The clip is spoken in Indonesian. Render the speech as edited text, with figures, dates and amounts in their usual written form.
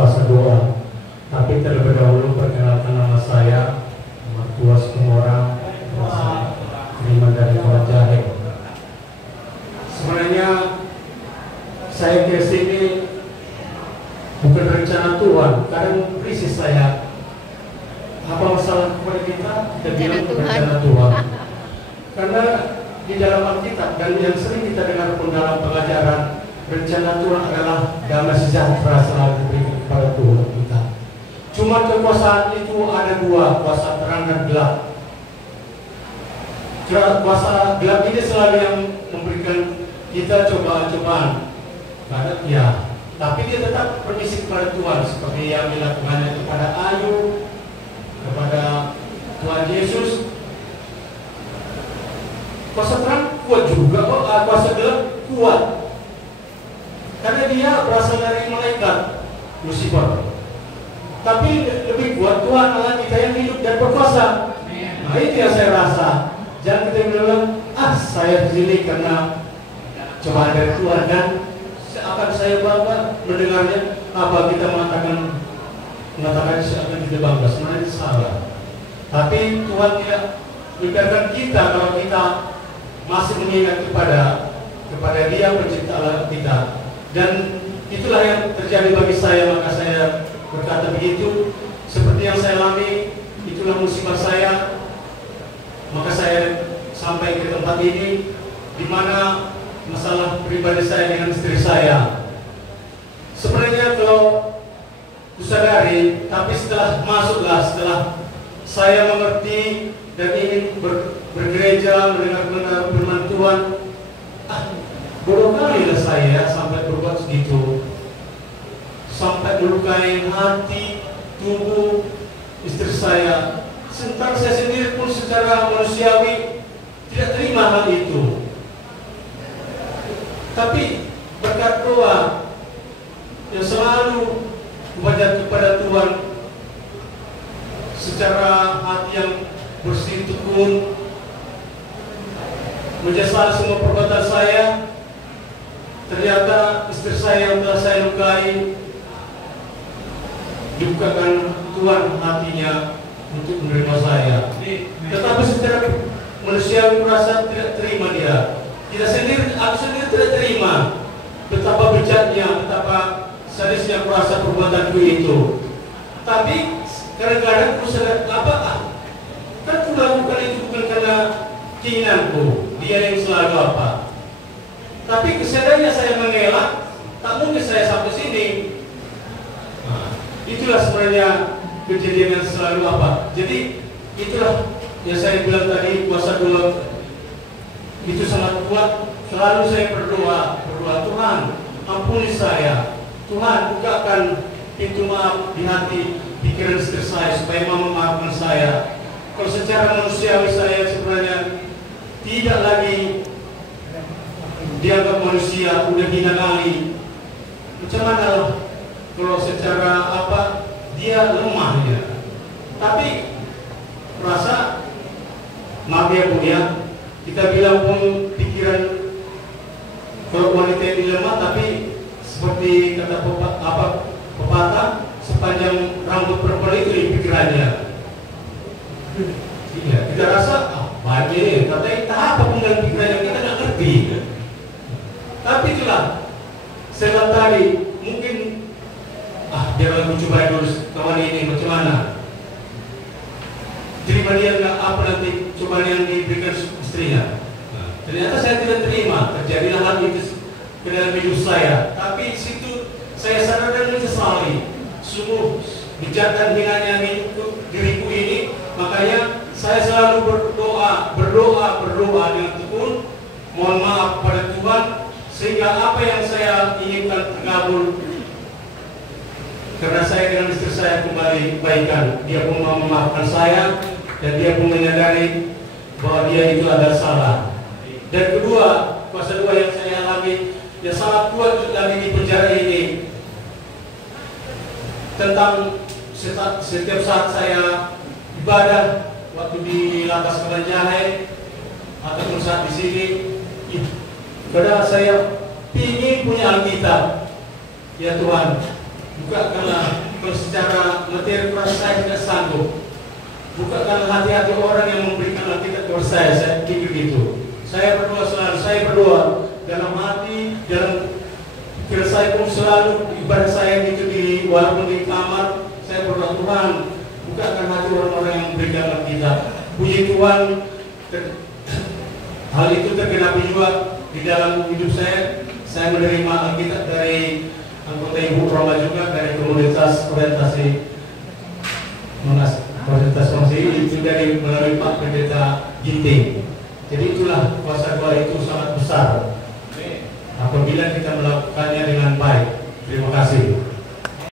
kuasa doa. Tapi terlebih dahulu perkenalkan nama saya Martuas Kumora, kuasa terima dari Tuan Jahe. Sebenarnya saya ke sini bukan rencana Tuhan. Kadang krisis saya, apa masalah kepada kita bilang rencana Tuhan. Karena di dalam Alkitab dan yang sering kita dengar pun dalam pengajaran, rencana Tuhan adalah damai sejahtera selalu diberikan kepada Tuhan kita. Cuma kekuasaan itu ada dua, kuasa terang dan gelap. Kuasa gelap ini selalu yang memberikan kita cobaan-cobaan. Ya, tapi dia tetap permisi kepada Tuhan seperti yang dilakukannya kepada Ayub, kepada Tuhan Yesus. Kuasa terang kuat juga kok, kuasa gelap kuat. Karena dia berasal dari malaikat Lucifer. Tapi lebih kuat Tuhan Allah kita yang hidup dan berkuasa. Nah, itu yang saya rasa. Jangan kita bilang, saya di sini karena cobaan dari Tuhan dan akan saya bangga mendengarnya. Apa kita mengatakan akan kita bangga, sebenarnya itu salah. Tapi Tuhan tidak membiarkan kita kalau kita masih mengingat kepada Dia pencipta Allah kita. Dan itulah yang terjadi bagi saya, maka saya berkata begitu. Seperti yang saya alami, itulah musibah saya. Maka saya sampai ke tempat ini, di mana masalah pribadi saya dengan istri saya. Sebenarnya kalau kusadari, tapi setelah saya mengerti dan ingin bergereja, mendengar firman Tuhan, bodoh kali lah saya sampai berbuat segitu, sampai melukai hati, tubuh istri saya. Sementara saya sendiri pun secara manusiawi tidak terima hal itu. Tapi berkat doa yang selalu kepada Tuhan secara hati yang bersih tekun, menyesal semua perbuatan saya. Ternyata istri saya yang telah saya lukai dibukakan Tuhan hatinya untuk menerima saya. Tetapi secara manusiawi merasa tidak terima dia. Aku sendiri tidak terima betapa bejatnya, betapa sadisnya merasa perbuatanku itu. Tapi kadang-kadang aku sadar kan aku lakukan itu bukan karena keinginanku, dia yang selalu tapi kesadarannya saya mengelak, tak mungkin saya sampai sini. Itulah sebenarnya kejadian yang selalu Jadi itulah yang saya bilang tadi, kuasa doa itu sangat kuat. Selalu saya berdoa, Tuhan ampuni saya, Tuhan bukakan pintu maaf di hati pikiran istri saya supaya mau memaafkan saya. Kalau secara manusiawi saya sebenarnya tidak lagi dianggap manusia, udah hina kali. Macam mana kalau secara dia lemah ya. Tapi merasa, maaf ya Bu ya, kita bilang pun pikiran kalau wanita ini lemah, tapi seperti kata pepatah, sepanjang rambut perempuan itu pikirannya. Iya, kita rasa baik ini, katanya apa pun dengan pikirannya kita nggak ngerti. Tapi itulah saya bilang tadi, mungkin biar aku coba dulu kawan ini macam mana. Terima dia nggak nanti cobaan yang diberikan istrinya. Ternyata saya tidak terima, terjadilah hal itu ke dalam hidup saya. Tapi situ saya sadar dan menyesali sungguh bejat hinanya diriku ini. Makanya saya selalu berdoa dengan tekun, mohon maaf pada Tuhan, sehingga apa yang saya inginkan terkabul. Karena saya dengan istri saya kembali baikan, dia pun mau memaafkan saya dan dia pun menyadari bahwa dia itu adalah salah. Dan kedua, kuasa doa yang saya alami yang sangat kuat lagi di penjara ini, tentang setiap saat saya ibadah, waktu di Lapas Kebanjahe ataupun saat di sini, padahal saya ingin punya Alkitab. Ya Tuhan, Bukakanlah kalau secara materi saya tidak sanggup. Bukakanlah hati-hati orang yang memberikan Alkitab kepada saya pikir gitu. Saya berdoa selalu, saya berdoa dalam hati, dalam pikiran saya pun selalu ibadah saya gitu walaupun di kamar, saya berdoa Tuhan, bukakan hati orang-orang yang memberikan Alkitab. Puji Tuhan, hal itu tergenapi juga di dalam hidup saya. Saya menerima Alkitab dari anggota Ibu Roma juga dari komunitas orientasi itu dari melalui Pak Pendeta Ginting. Jadi itulah kuasa doa itu sangat besar apabila kita melakukannya dengan baik. Terima kasih.